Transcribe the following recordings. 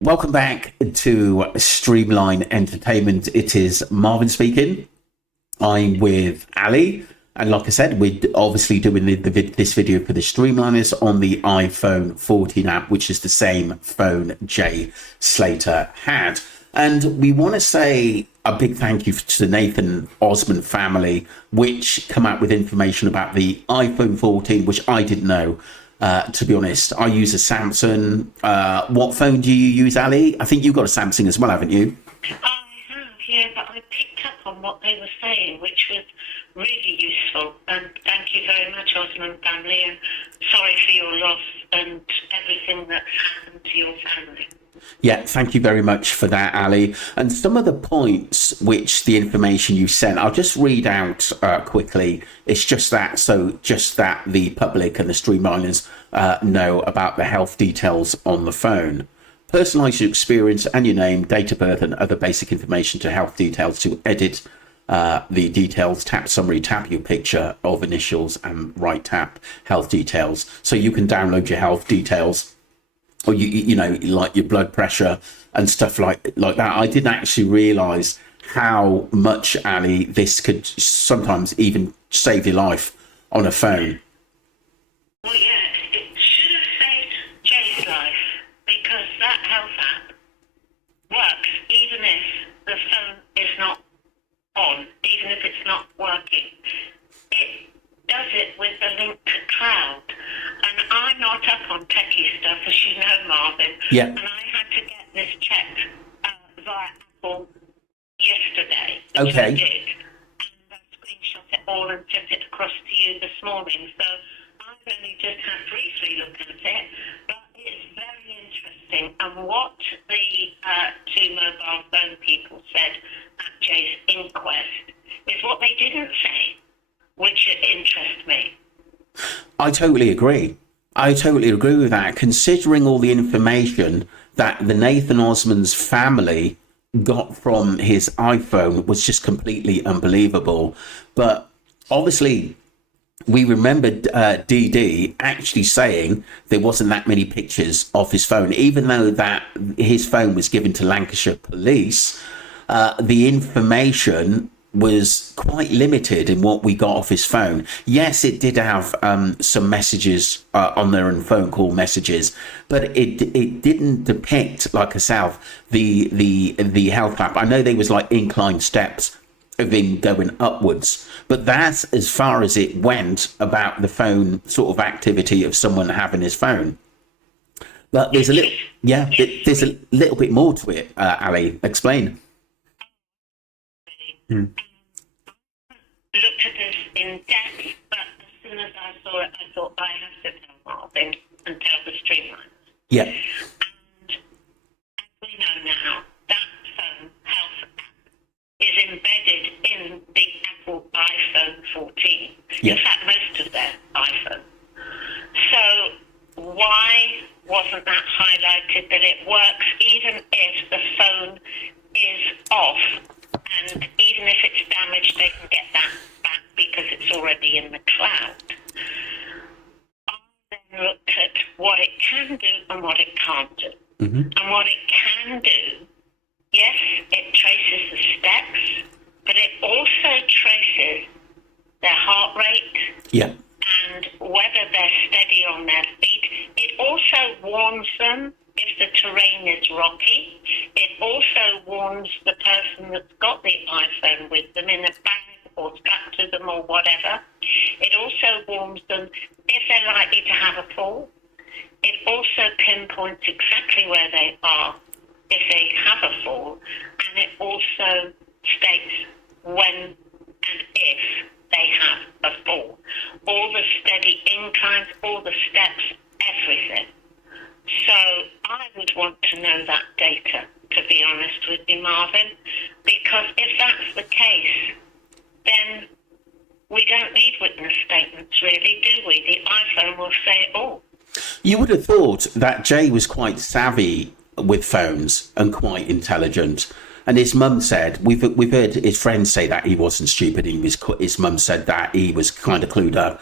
Welcome back to Streamline Entertainment. It is Marvin speaking. I'm with Ali, and like I said, we're obviously doing this video for the Streamliners on the iPhone 14 app, which is the same phone Jay Slater had. And we want to say a big thank you to the Nathan Osman family, which come out with information about the iPhone 14, which I didn't know. To be honest, I use a Samsung. What phone do you use, Ali? I think you've got a Samsung as well, haven't you? I have, yeah, but I picked up on what they were saying, which was really useful. And thank you very much, Osman family, and sorry for your loss and everything that's happened to your family. Yeah, thank you very much for that, Ali. And some of the points which the information you sent, I'll just read out quickly. It's just that the public and the Streamliners know about the health details on the phone. Personalize your experience and your name, date of birth, and other basic information to health details. To edit the details, tap summary, tap your picture of initials, and right tap health details. So you can download your health details, or you know, like your blood pressure and stuff like that. I didn't actually realize how much, Ali, this could sometimes even save your life on a phone. Well, yeah, it should have saved Jay's life, because that health app works even if the phone is not on, even if it's not working. It does it with the link to cloud. And I'm not up on techie stuff, as you know, Marvin. Yeah. And I had to get this checked via Apple yesterday, which Okay. I did. And I screenshot it all and sent it across to you this morning. So I've only just had briefly look at it, but it's very interesting. And what the two mobile phone people said at Jay's inquest is what they didn't say, which interests me. I totally agree. I totally agree with that. Considering all the information that the Nathan Osman's family got from his iPhone was just completely unbelievable. But obviously, we remembered DD actually saying there wasn't that many pictures of his phone, even though that his phone was given to Lancashire Police. The information was quite limited in what we got off his phone. Yes, it did have some messages on there and phone call messages, but it didn't depict, like herself, the health app. I know there was like inclined steps of him going upwards, but that's as far as it went about the phone sort of activity of someone having his phone. But there's a little, yeah, there's a little bit more to it. Ali, explain. Looked at this in depth, but as soon as I saw it, I thought I have to tell Marvin and tell the Streamliners. Yeah. And as we know now, that phone health app is embedded in the Apple iPhone 14. Yeah. In fact, most of their iPhone. So why wasn't that highlighted that it works even if the phone is off? And even if it's damaged, they can get that back because it's already in the cloud. I then looked at what it can do and what it can't do. Mm-hmm. And what it can do, yes, it traces the steps, but it also traces their heart rate. Yeah. And whether they're steady on their feet. It also warns them if the terrain is rocky. It also warns the person that's got the iPhone with them in a bag or strapped to them or whatever. It also warns them if they're likely to have a fall. It also pinpoints exactly where they are if they have a fall. And it also states when and if they have a fall. All the steady inclines, all the steps, everything. So I would want to know that data, to be honest with you, Marvin, because if that's the case, then we don't need witness statements, really, do we? The iPhone will say it all. You would have thought that Jay was quite savvy with phones and quite intelligent. And his mum said, we've heard his friends say that he wasn't stupid. His mum said that he was kind of clued up.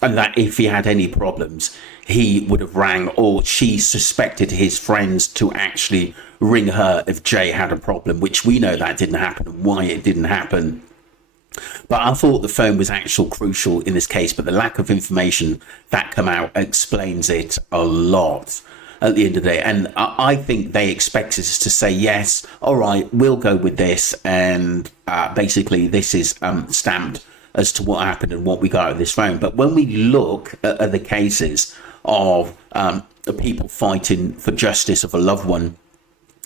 and that if he had any problems, he would have rang, or she suspected his friends to actually ring her if Jay had a problem, which we know that didn't happen and why it didn't happen. But I thought the phone was actually crucial in this case, but the lack of information that come out explains it a lot at the end of the day. And I think they expected us to say, yes, all right, we'll go with this. And basically this is stamped as to what happened and what we got out of this phone. But when we look at the cases of people fighting for justice of a loved one,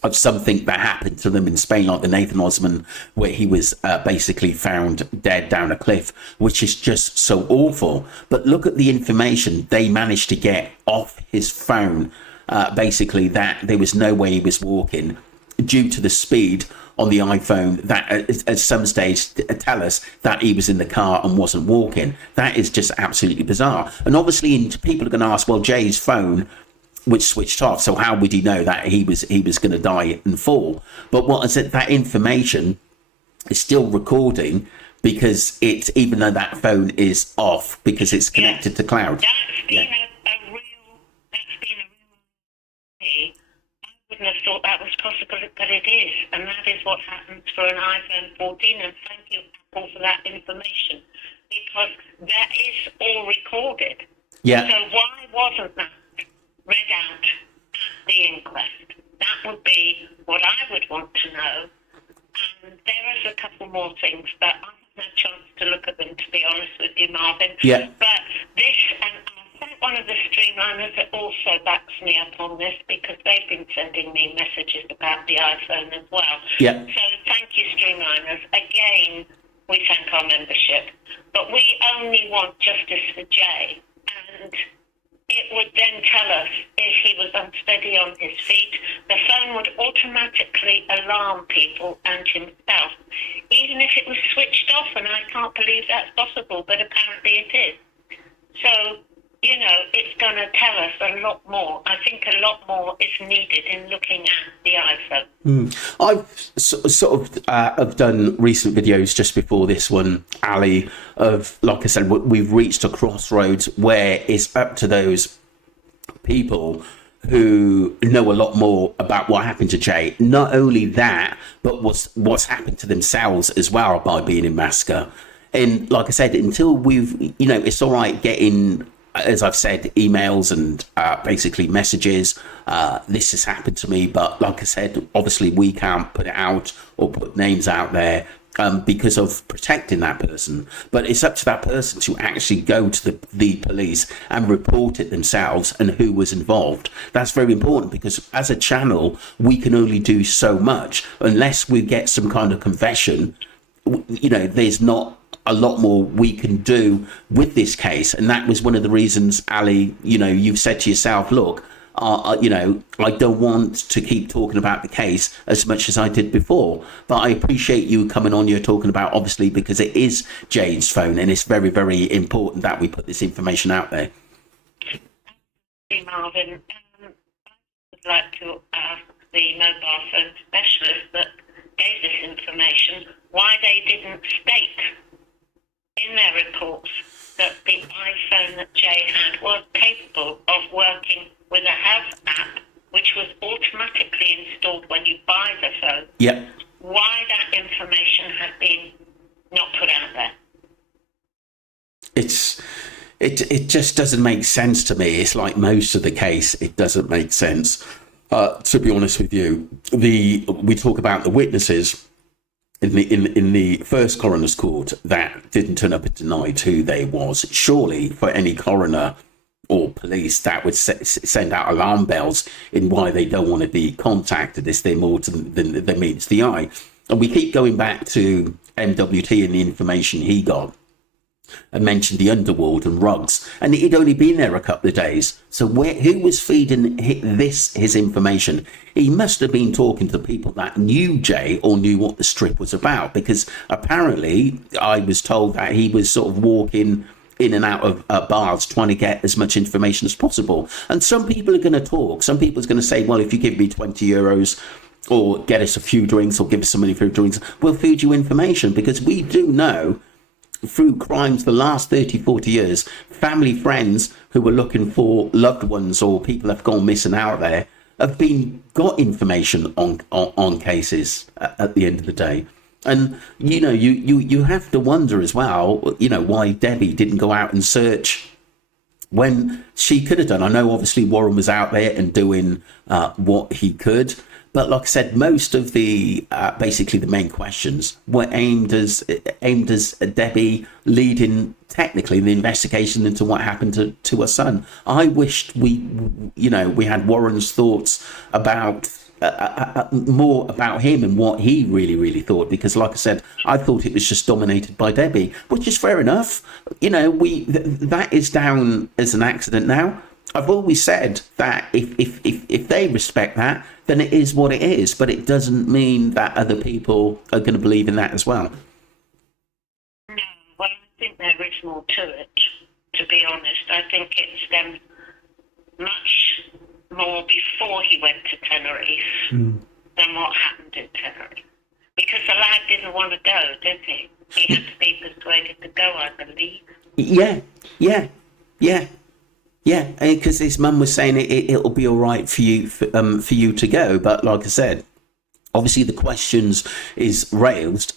of something that happened to them in Spain, like the Nathan Osman, where he was basically found dead down a cliff, which is just so awful. But look at the information they managed to get off his phone, basically that there was no way he was walking due to the speed on the iPhone that at some stage tell us that he was in the car and wasn't walking. That is just absolutely bizarre. And obviously people are going to ask, well, Jay's phone, which switched off, so how would he know that he was going to die and fall? But what is it? That information is still recording, because it's, even though that phone is off, because it's connected to cloud. That's been a real I wouldn't have thought that was possible, but it is, and that is what happens for an iPhone 14. And thank you, Apple, for that information, because that is all recorded. Yeah. So why wasn't that read out at the inquest? That would be what I would want to know. And there is a couple more things, but I haven't had a chance to look at them, to be honest with you, Marvin. Yeah. But this, and I think one of the streamliners that also backs me up on this, because they've been sending me messages about the iPhone as well. Yeah. So thank you, streamliners. Again, we thank our membership. But we only want justice for Jay. And it would then tell us if he was unsteady on his feet. The phone would automatically alarm people and himself, even if it was switched off, and I can't believe that's possible, but apparently it is. So, you know, it's going to tell us a lot more. I think a lot more is needed in looking at the iPhone. I've sort of have done recent videos just before this one, Ali, of, like I said, we've reached a crossroads where it's up to those people who know a lot more about what happened to Jay. Not only that, but what's happened to themselves as well by being in Masca. And like I said, until we've, you know, it's all right getting, as I've said, emails and basically messages, this has happened to me, but like I said, obviously we can't put it out or put names out there because of protecting that person. But it's up to that person to actually go to the police and report it themselves and who was involved. That's very important, because as a channel, we can only do so much unless we get some kind of confession. You know, there's not a lot more we can do with this case. And that was one of the reasons, Ali, you know, you've said to yourself, look, you know, I don't want to keep talking about the case as much as I did before, but I appreciate you coming on. You're talking about, obviously, because it is Jade's phone, and it's very, very important that we put this information out there. Hey, Marvin, I would like to ask the mobile phone specialist that gave this information why they didn't state in their reports that the iPhone that Jay had was capable of working with a health app, which was automatically installed when you buy the phone. Yep. Why that information had been not put out there? It just doesn't make sense to me. It's like most of the case, it doesn't make sense. To be honest with you, we talk about the witnesses in the first coroner's court that didn't turn up and denied who they was. Surely for any coroner or police, that would send out alarm bells in why they don't want to be contacted. It's their more than meets the eye. And we keep going back to MWT and the information he got, and mentioned the underworld and Ruggs, and he'd only been there a couple of days. So who was feeding his information? He must have been talking to people that knew Jay or knew what the strip was about, because apparently I was told that he was sort of walking in and out of bars trying to get as much information as possible. And some people are going to talk. Some people are going to say, well, if you give me 20 euros or get us a few drinks or give us some money for drinks, we'll feed you information, because we do know through crimes the last 30, 40 years, family, friends who were looking for loved ones or people that have gone missing out there have got information on cases at the end of the day. And, you have to wonder as well, why Debbie didn't go out and search when she could have done. I know obviously Warren was out there and doing what he could, but like I said, most of the basically the main questions were aimed as Debbie leading technically the investigation into what happened to her son. I wished we had Warren's thoughts about more about him and what he really thought, because like I said, I thought it was just dominated by Debbie, which is fair enough. That is down as an accident now. I've always said that if they respect that, then it is what it is, but it doesn't mean that other people are going to believe in that as well. No, well, I think there is more to it, to be honest. I think it stems much more before he went to Tenerife than what happened in Tenerife. Because the lad didn't want to go, did he? He had to be persuaded to go, I believe. Yeah, because his mum was saying it'll be all right for you to go, but like I said, obviously the questions is raised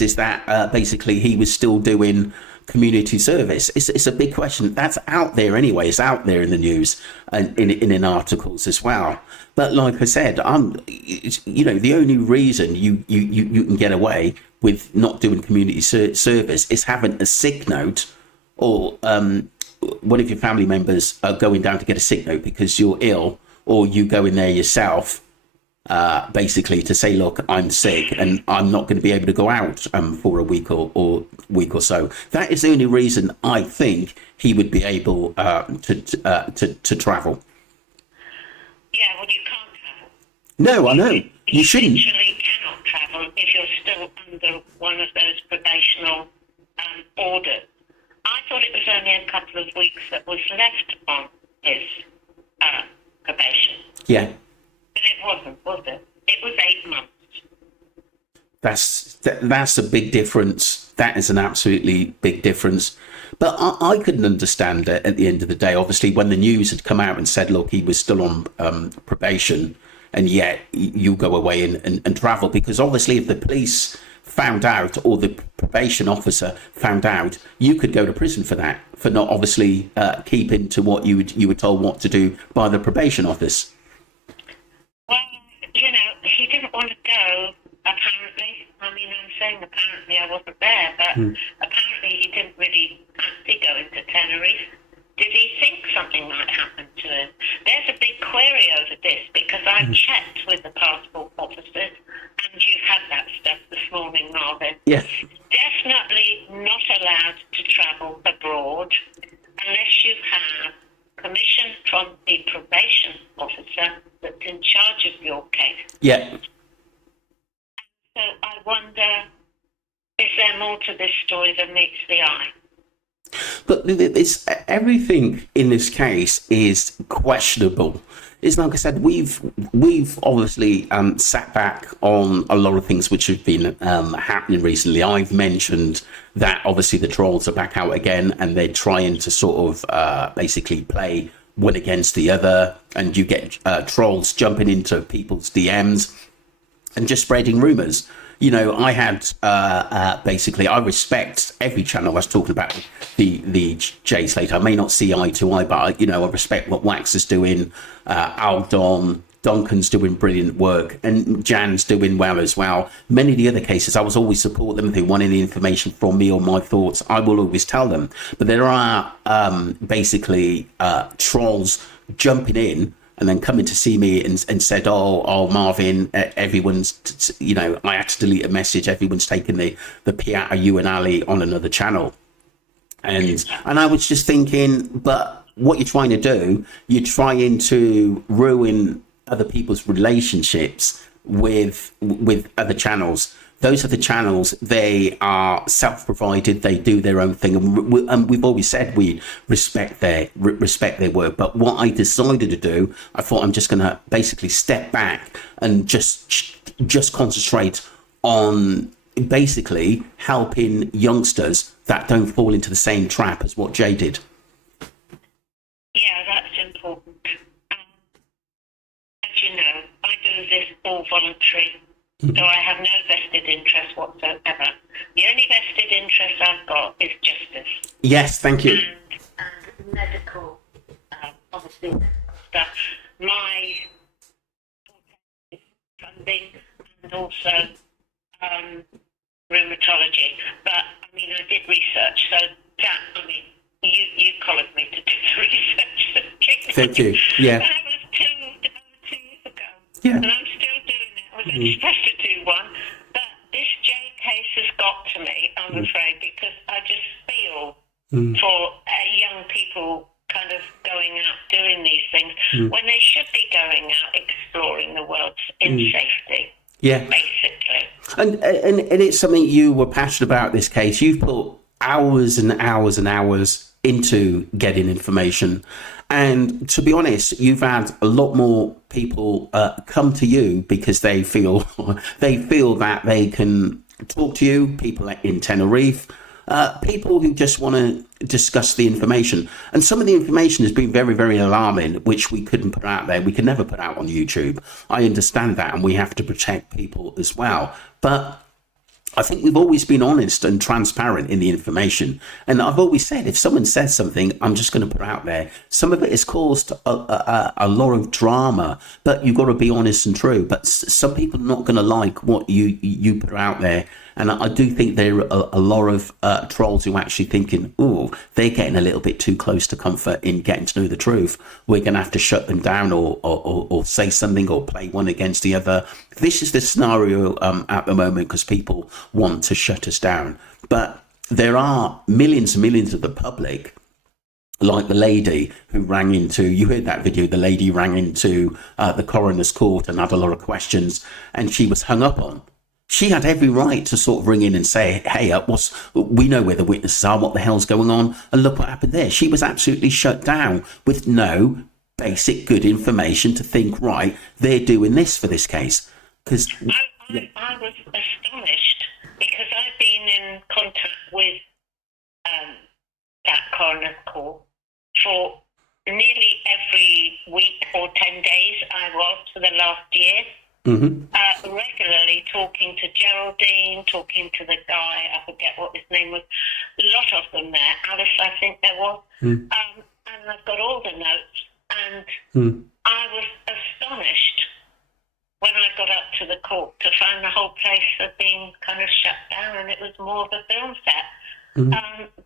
is that basically he was still doing community service. It's a big question that's out there anyway. It's out there in the news and in articles as well. But like I said, the only reason you can get away with not doing community service is having a sick note, or one of your family members are going down to get a sick note because you're ill, or you go in there yourself, basically to say, look, I'm sick and I'm not going to be able to go out for a week or so. That is the only reason I think he would be able to travel. Yeah, well, you can't travel. No, I know. You shouldn't. You literally cannot travel if you're still under one of those probational orders. I thought it was only a couple of weeks that was left on his probation. Yeah. But it wasn't, was it? It was 8 months. That's a big difference. That is an absolutely big difference. But I couldn't understand it at the end of the day. Obviously, when the news had come out and said, look, he was still on probation, and yet you go away and travel, because obviously if the police found out, or the probation officer found out, you could go to prison for that, for not obviously keeping to what you were told what to do by the probation office. Well, he didn't want to go, apparently. I mean, I'm saying apparently, I wasn't there, but apparently he didn't really actually go into Tenerife. Did he think something might happen to him? There's a big query over this, because I've checked with the passport officers, and you've had that stuff this morning, Marvin. Yes. Definitely not allowed to travel abroad unless you have permission from the probation officer that's in charge of your case. Yeah. So I wonder, is there more to this story than meets the eye? But it's everything in this case is questionable. It's like I said, we've obviously sat back on a lot of things which have been happening recently. I've mentioned that obviously the trolls are back out again, and they're trying to sort of basically play one against the other, and you get trolls jumping into people's DMs and just spreading rumours. I had basically, I respect every channel. I was talking about the Jay Slater. I may not see eye to eye, but I respect what Wax is doing. Aldon, Duncan's doing brilliant work, and Jan's doing well as well. Many of the other cases, I was always support them. If they want any information from me or my thoughts, I will always tell them. But there are basically trolls jumping in and then coming to see me and said, oh, Marvin, everyone's, I had to delete a message. Everyone's taking the Piata, you and Ali on another channel. And I was just thinking, but what you're trying to do, you're trying to ruin other people's relationships with other channels. Those are the channels. They are self-provided. They do their own thing, and we've always said we respect their work. But what I decided to do, I thought I'm just going to basically step back and just concentrate on basically helping youngsters that don't fall into the same trap as what Jay did. Yeah, that's important. As you know, I do this all voluntary, so I have no vested interest whatsoever. The only vested interest I've got is justice. Yes, thank you. And medical, obviously, stuff. My funding and also rheumatology. But, I mean, I did research, so that, I mean, you collared me to do the research. Thank you. Yeah. That was two years ago. Yeah. And I'm still doing it. I was only supposed to do one. But this J case has got to me, I'm afraid, because I just feel for young people kind of going out doing these things when they should be going out exploring the world in safety. Yeah. Basically. And it's something you were passionate about, this case. You've put hours and hours and hours into getting information. And to be honest, you've had a lot more people come to you because they feel that they can talk to you, people in Tenerife, people who just want to discuss the information. And some of the information has been very, very alarming, which we couldn't put out there. We can never put out on YouTube. I understand that, and we have to protect people as well. But I think we've always been honest and transparent in the information. And I've always said, if someone says something, I'm just going to put it out there. Some of it has caused a lot of drama, but you've got to be honest and true. But some people are not going to like what you put out there. And I do think there are a lot of trolls who are actually thinking, oh, they're getting a little bit too close to comfort in getting to know the truth. We're going to have to shut them down or say something or play one against the other. This is the scenario at the moment because people want to shut us down. But there are millions and millions of the public, like the lady who rang into, you heard that video, the lady rang into the coroner's court and had a lot of questions and she was hung up on. She had every right to sort of ring in and say, hey, we know where the witnesses are, what the hell's going on, and look what happened there. She was absolutely shut down with no basic good information to think, right, they're doing this for this case. Because I was astonished because I've been in contact with that coroner's court for nearly every week or 10 days I was for the last year. Regularly talking to Geraldine, talking to the guy, I forget what his name was, a lot of them there, Alice I think there was, and I've got all the notes, and I was astonished when I got up to the court to find the whole place had been kind of shut down and it was more of a film set,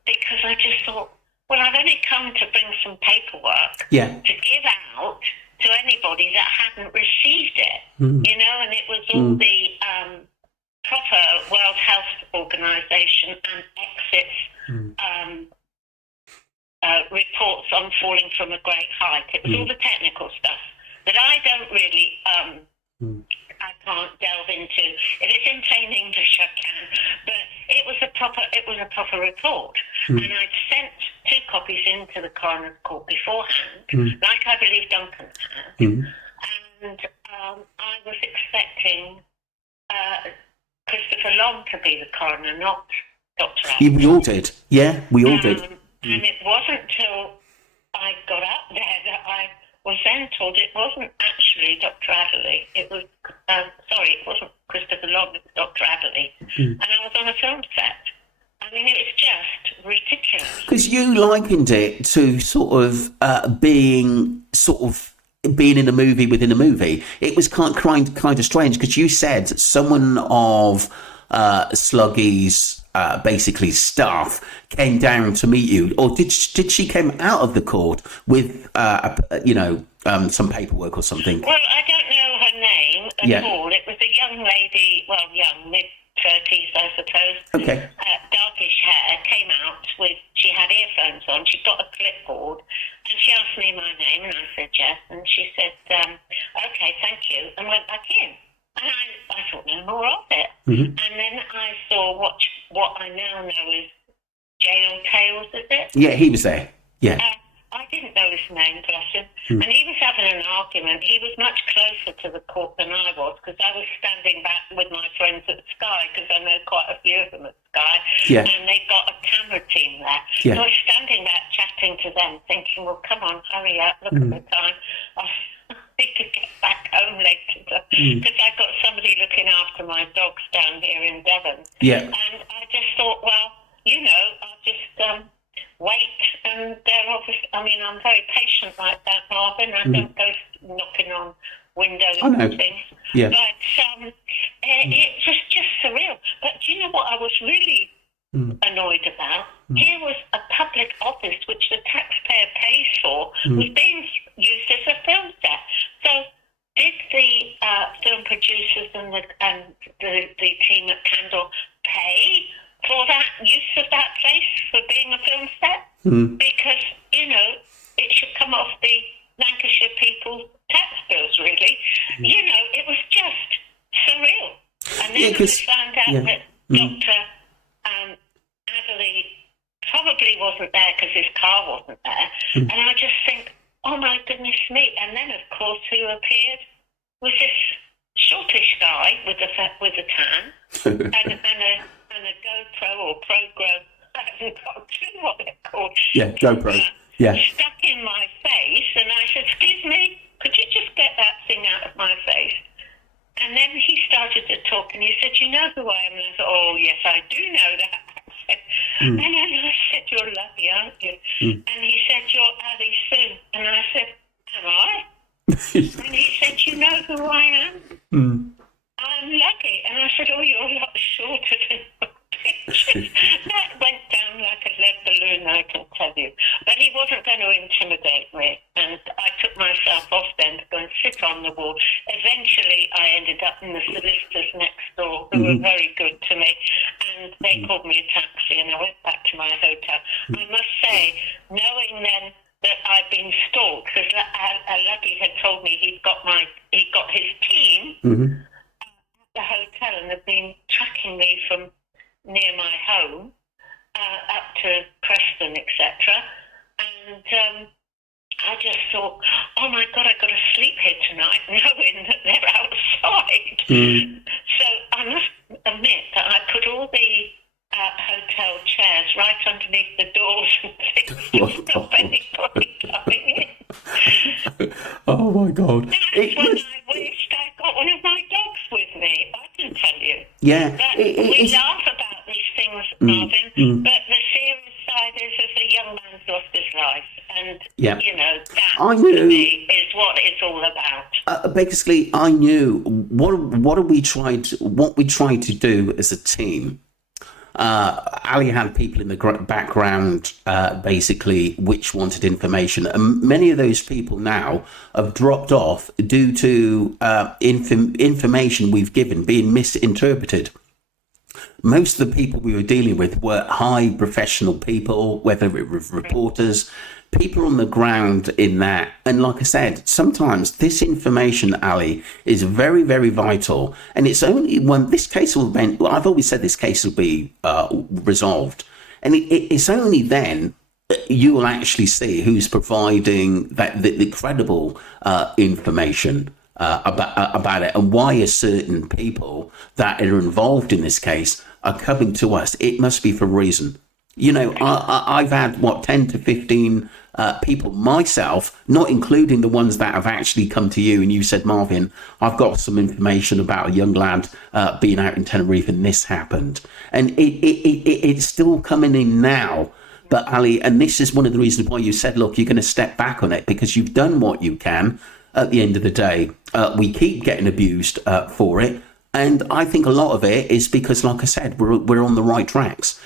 because I just thought, well, I've only come to bring some paperwork to give out to anybody that hadn't received it, you know, and it was all the proper World Health Organization and exits reports on falling from a great height. It was all the technical stuff that I don't really, I can't delve into. If it's in plain English, I can. But it was a proper report, and I'd sent 2 copies into the coroner's court beforehand, like I believe Duncan had, and I was expecting Christopher Long to be the coroner, not Dr. Adderley. We all did. Yeah, we all did. And it wasn't till I got up there that I was then told it wasn't actually Dr. Adderley. It was, it wasn't Christopher Long, it was Dr. Adderley. And I was on a film set. I mean, it was just ridiculous. Because you likened it to sort of being in a movie within a movie. It was kind of strange because you said someone of Sluggy's basically staff came down to meet you, or did she came out of the court with some paperwork or something? Well, I don't know her name at all. It was a young lady, well, young, mid-30s, I suppose. Okay. Darkish hair, came out with, she had earphones on, she got a clipboard, and she asked me my name, and I said yes, and she said, okay, thank you, and went back in. And I thought no more of it. And then I saw what I now know is Jail Tales, is it? Yeah, he was there. Yeah. I didn't know his name, bless him. And he was having an argument. He was much closer to the court than I was, because I was standing back with my friends at Sky, because I know quite a few of them at Sky. Yeah. And they've got a camera team there. Yeah. So I was standing back chatting to them, thinking, well, come on, hurry up, look at the time. I need to get back home later, because I've got somebody looking after my dogs down here in Devon. Yeah. And I just thought, well, I'll just wait, and they're obviously, I'm very patient like that, Marvin. I don't go knocking on windows I know. and things. Yeah. But it was just surreal. But do you know what I was really annoyed about? Here was a public office which the taxpayer pays for, was being used as a film set. So did the film producers and the team at Candle pay for that use of that place for being a film set? Because, it should come off the Lancashire people's tax bills, really. It was just surreal. And then I found out that Dr. Adderley probably wasn't there because his car wasn't there. And I just think, oh my goodness me. And then, of course, who appeared was this shortish guy with a tan and a GoPro or ProGro. I haven't got a clue what they're called. Yeah, GoPro. Yeah. Stuck in my face, and I said, excuse me, could you just get that thing out of my face? And then he started to talk, and he said, you know who I am? And I said, oh, yes, I do know that. And then I said, you're lucky, aren't you? And he said, you're Ali Sue. And I said, am I? And he said, you know who I am? I'm lucky. And I said, oh, you're a lot shorter than your pictures. That went down like a lead balloon, I can tell you. But he wasn't going to intimidate me. And I took myself off then to go and sit on the wall. Eventually, I ended up in the solicitors next door, who were very good to me. And they called me a taxi, and I went back to my hotel. I must say, knowing then that I'd been stalked, because Lucky had told me he got his team at the hotel and had been tracking me from near my home up to Preston, etc. And I just thought, oh my God, I've got to sleep here tonight, knowing that they're outside. So I must admit that I put all the hotel chairs right underneath the doors and things to stop anybody coming in. Oh my God. That's when I wished I got one of my dogs with me, I can tell you. Yeah. But we laugh about these things, Marvin, but the serious side is as a young man's lost his life. And, that I to knew. me is what it's all about. Basically, I knew what we tried to do as a team. Ali had people in the background, basically, which wanted information, and many of those people now have dropped off due to information we've given being misinterpreted. Most of the people we were dealing with were high professional people, whether it was reporters, people on the ground in that. And like I said, sometimes this information, Ali, is very, very vital. And it's only when this case will then, well, I've always said this case will be resolved. And it's only then that you will actually see who's providing the credible information about it, and why a certain people that are involved in this case are coming to us. It must be for a reason. I've had 10 to 15 people myself, not including the ones that have actually come to you and you said, Marvin, I've got some information about a young lad being out in Tenerife and this happened. And it's still coming in now. But Ali, and this is one of the reasons why you said, look, you're going to step back on it, because you've done what you can. At the end of the day, we keep getting abused for it. And I think a lot of it is because, like I said, we're on the right tracks.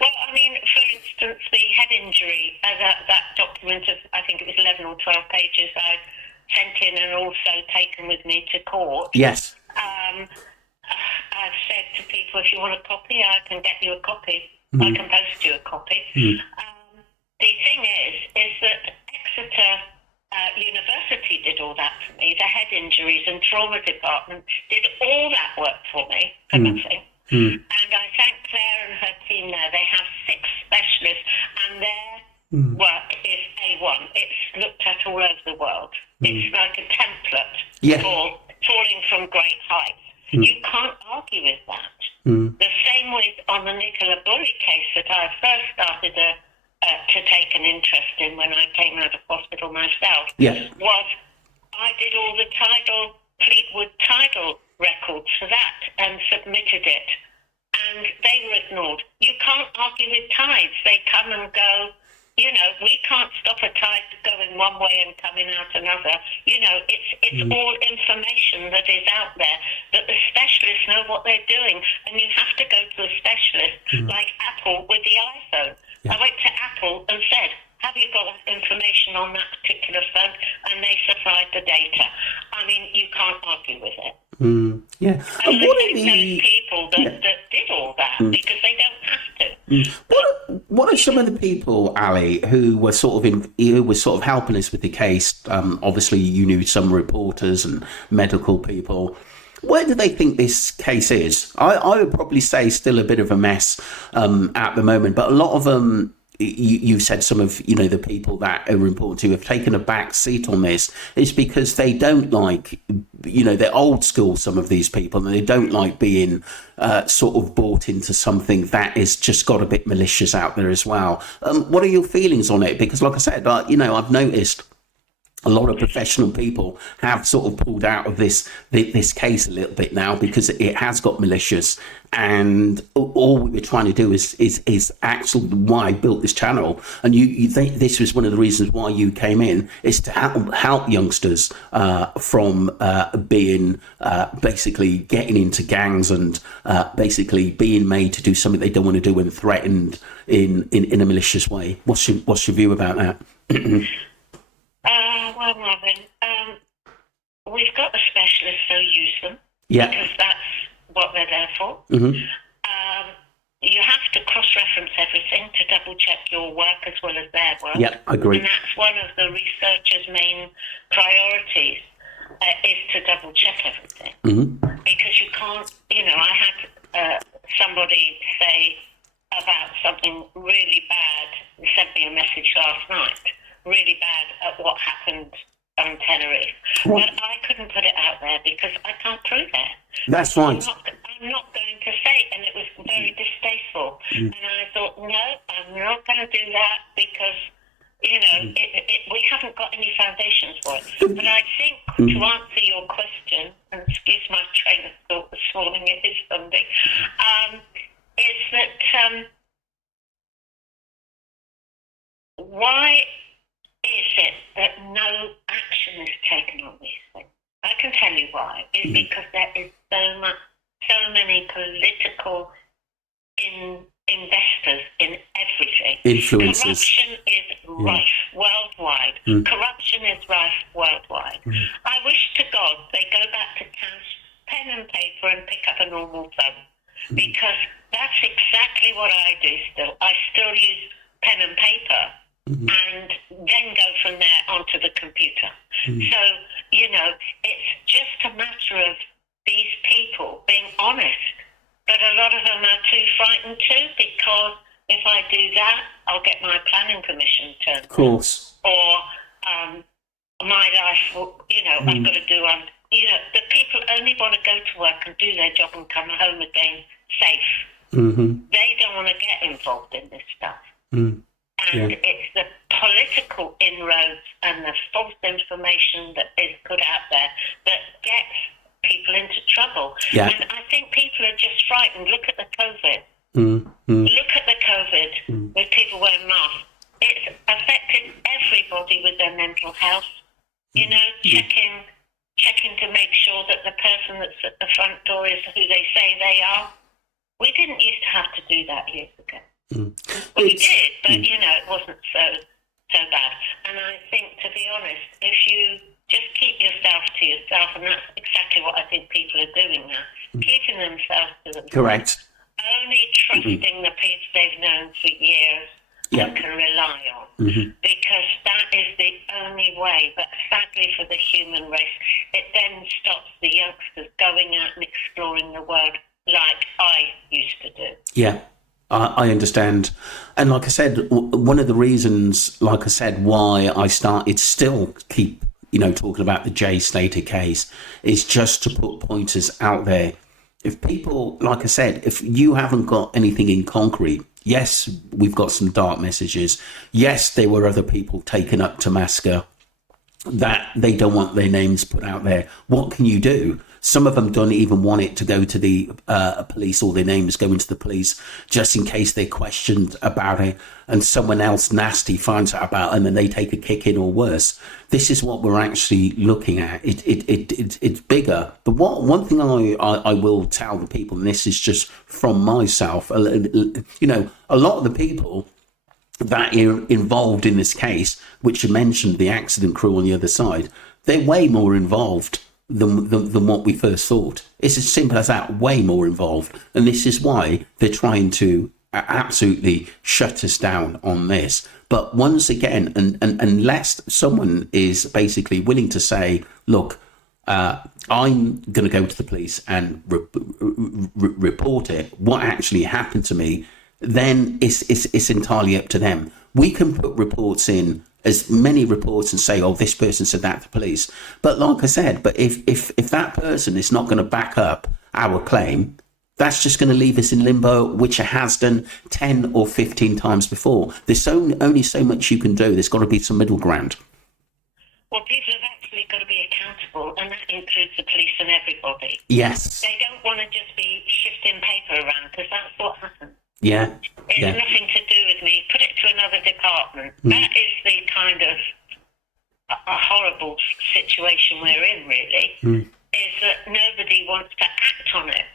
Well, for instance, the head injury, that document of, I think it was 11 or 12 pages I sent in and also taken with me to court. Yes. I've said to people, if you want a copy, I can get you a copy. I can post you a copy. The thing is that Exeter University did all that for me. The head injuries and trauma department did all that work for me for nothing. And I thank Claire and her team there. They have 6 specialists, and their work is It's like a template Yeah. for falling from great heights. You can't argue with that. The same with on the Nicola Bulley case that I first started to take an interest in when I came out of hospital myself. Yeah. Was I did all the Fleetwood tidal records for that and submitted it, and they were ignored. You can't argue with tides; they come and go. You know, we can't stop a tide going one way and coming out another. You know, it's all information that is out there that the specialists know what they're doing, and you have to go to a specialist like Apple with the iPhone. Yeah. I went to Apple and said, have you got that information on that particular phone? And they supplied the data. I mean, you can't argue with it. Yeah. And what I are think those people that did all that because they don't have to. What are some of the people, Ali, who were sort of helping us with the case? Obviously, you knew some reporters and medical people. Where do they think this case is? I would probably say still a bit of a mess at the moment, but a lot of them. You said some of the people that are important to have taken a back seat on this is because they don't like they're old school, some of these people, and they don't like being sort of bought into something that is just got a bit malicious out there as well. What are your feelings on it? Because like I said, I've noticed a lot of professional people have sort of pulled out of this case a little bit now because it has got malicious, and all we were trying to do is actually why I built this channel. And you think this was one of the reasons why you came in, is to help youngsters from being basically getting into gangs and basically being made to do something they don't want to do and threatened in a malicious way. What's your view about that? Well, Marvin, we've got the specialists, so use them. Yeah. Because that's what they're there for. You have to cross-reference everything to double-check your work as well as their work. Yeah, I agree. And that's one of the researchers' main priorities, is to double-check everything. Because you can't, I had somebody say about something really bad, he sent me a message last night, really bad at what happened on Tenerife. But I couldn't put it out there because I can't prove it. That's right. I'm not going to say it, and it was very distasteful. And I thought, no, I'm not going to do that because, we haven't got any foundations for it. But I think to answer your question, and excuse my train of thought this morning, it is Sunday, is that why is it that no action is taken on these things? I can tell you why. It's because there is so many political investors in everything. Influences. Corruption is rife worldwide. Corruption is rife worldwide. I wish to God they go back to cash, pen and paper, and pick up a normal phone. Because that's exactly what I do still. I still use pen and paper. And then go from there onto the computer. So, it's just a matter of these people being honest. But a lot of them are too frightened too, because if I do that, I'll get my planning permission turned. Of course. Or my life will, I've got to do, the people only want to go to work and do their job and come home again safe. They don't want to get involved in this stuff. And it's the political inroads and the false information that is put out there that gets people into trouble. Yeah. And I think people are just frightened. Look at the COVID. Look at the COVID with people wearing masks. It's affected everybody with their mental health. Checking to make sure that the person that's at the front door is who they say they are. We didn't used to have to do that years ago. Well, we did, but it wasn't so bad. And I think, to be honest, if you just keep yourself to yourself, and that's exactly what I think people are doing now, keeping themselves to themselves. Correct. Only trusting the people they've known for years and can rely on, because that is the only way. But sadly for the human race, it then stops the youngsters going out and exploring the world like I used to do. Yeah. I understand. And like I said, one of the reasons, why I started still keep talking about the Jay Slater case, is just to put pointers out there. If people, like I said, if you haven't got anything in concrete, yes, we've got some dark messages. Yes, there were other people taken up to Masker that they don't want their names put out there. What can you do? Some of them don't even want it to go to the police, or their names go into the police, just in case they're questioned about it and someone else nasty finds out about it and then they take a kick in or worse. This is what we're actually looking at. It's bigger. But one thing I will tell the people, and this is just from myself, a lot of the people that are involved in this case, which you mentioned, the accident crew on the other side, they're way more involved than what we first thought. It's as simple as that, way more involved. And this is why they're trying to absolutely shut us down on this. But once again, and unless someone is basically willing to say, look, I'm going to go to the police and report it, what actually happened to me, then it's entirely up to them. We can put reports in, as many reports, and say, oh, this person said that to police. But like I said, but if that person is not going to back up our claim, that's just going to leave us in limbo, which it has done 10 or 15 times before. There's only so much you can do. There's got to be some middle ground. Well, people have actually got to be accountable, and that includes the police and everybody. Yes. They don't want to just be shifting paper around, because that's what happens. Yeah. It's nothing to do with me. Put it to another department. That is the kind of a horrible situation we're in, really, is that nobody wants to act on it.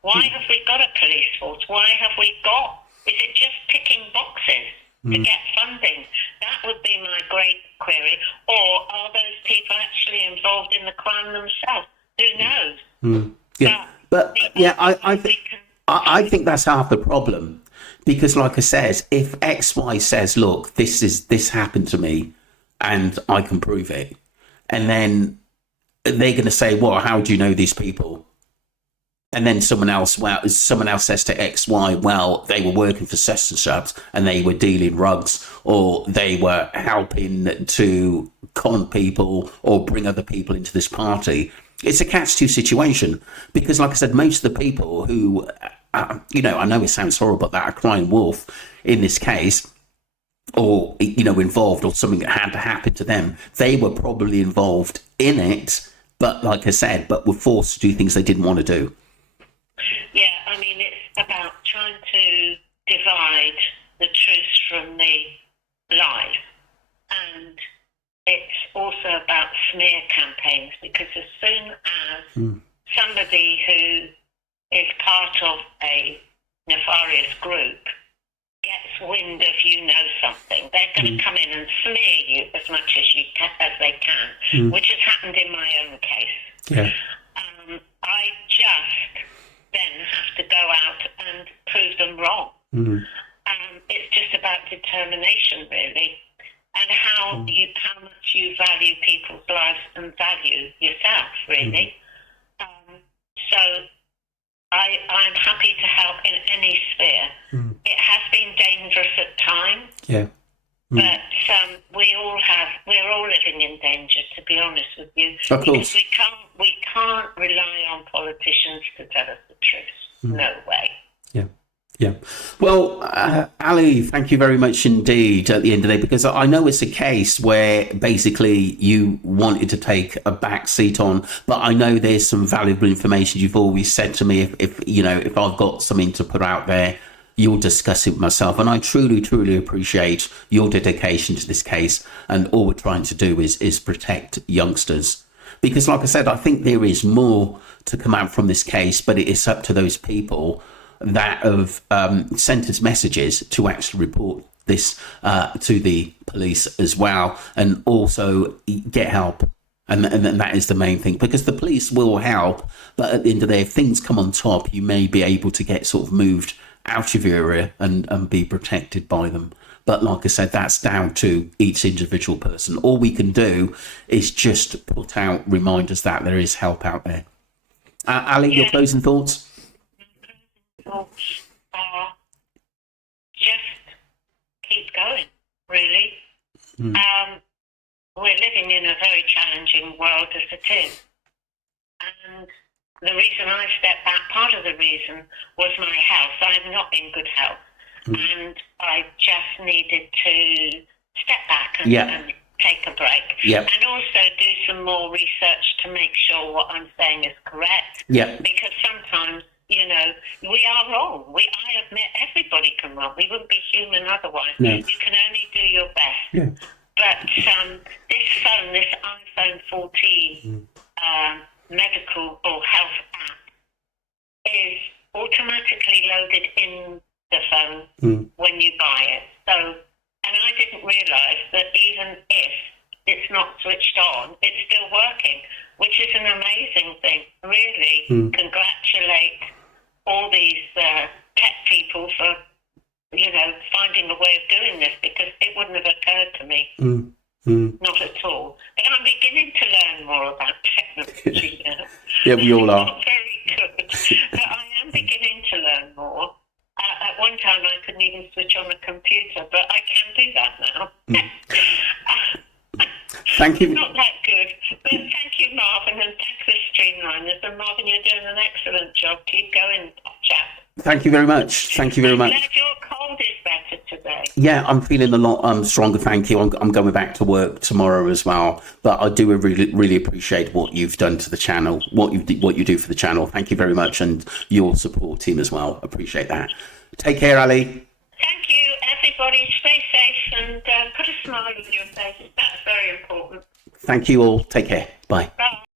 Why have we got a police force? Why have we got... Is it just picking boxes to get funding? That would be my great query. Or are those people actually involved in the crime themselves? Who knows? Yeah. But yeah, I think that's half the problem, because like I says, if XY says, look, this happened to me and I can prove it, and then they're going to say, well, how do you know these people? And then someone else says to XY, well, they were working for such and such and they were dealing rugs, or they were helping to con people or bring other people into this party. It's a catch-2 situation, because like I said, most of the people who, I know it sounds horrible, that are crying wolf in this case, or, involved, or something that had to happen to them, they were probably involved in it, but like I said, but were forced to do things they didn't want to do. Yeah, I mean, it's about trying to divide the truth from the lie. And it's also about smear campaigns, because as soon as somebody who is part of a nefarious group gets wind of something, they're going to come in and smear you as much as they can, which has happened in my own case. Yeah. I just then have to go out and prove them wrong. It's just about determination, really, and how much you value people's lives and value yourself, really. So I'm happy to help in any sphere. It has been dangerous at times. Yeah. But we're all living in danger, to be honest with you. Of course. Because we can't rely on politicians to tell us the truth. No way. Yeah. Yeah. Well, Ali, thank you very much indeed at the end of the day, because I know it's a case where basically you wanted to take a back seat on, but I know there's some valuable information you've always said to me. If I've got something to put out there, you'll discuss it with myself. And I truly, truly appreciate your dedication to this case. And all we're trying to do is protect youngsters. Because like I said, I think there is more to come out from this case, but it is up to those people that have sent us messages to actually report this to the police as well, and also get help. And that is the main thing, because the police will help, but at the end of the day, if things come on top, you may be able to get sort of moved out of your area and be protected by them. But like I said, that's down to each individual person. All we can do is just put out reminders that there is help out there. Ali, your closing thoughts? Thoughts are just keep going, really. we're living in a very challenging world as it is. And the reason I stepped back, part of the reason was my health. I'm not in good health. And I just needed to step back and take a break. Yeah. And also do some more research to make sure what I'm saying is correct. Yeah. Because sometimes, you know, we are wrong. I admit everybody can wrong. We wouldn't be human otherwise. No. You can only do your best. Yeah. But this phone, this iPhone 14 medical or health app is automatically loaded in the phone when you buy it. So, and I didn't realise that even if it's not switched on, it's still working, which is an amazing thing. Really congratulate all these tech people for, you know, finding a way of doing this, because it wouldn't have occurred to me. Not at all. But I'm beginning to learn more about technology now. Yeah, we all are. Not very good, but I am beginning to learn more. At one time, I couldn't even switch on a computer, but I can do that now. Thank you. Not that good, but thank you, Marvin, and thanks for Streamliners. And Marvin, you're doing an excellent job. Keep going, chap. Thank you very much. Thank you very much. I'm glad your cold is better today. Yeah, I'm feeling a lot stronger. Thank you. I'm going back to work tomorrow as well. But I do really appreciate what you've done to the channel, what you do for the channel. Thank you very much, and your support team as well. Appreciate that. Take care, Ali. Thank you, everybody. Stay safe and put a smile on your face. That's very important. Thank you all. Take care. Bye. Bye.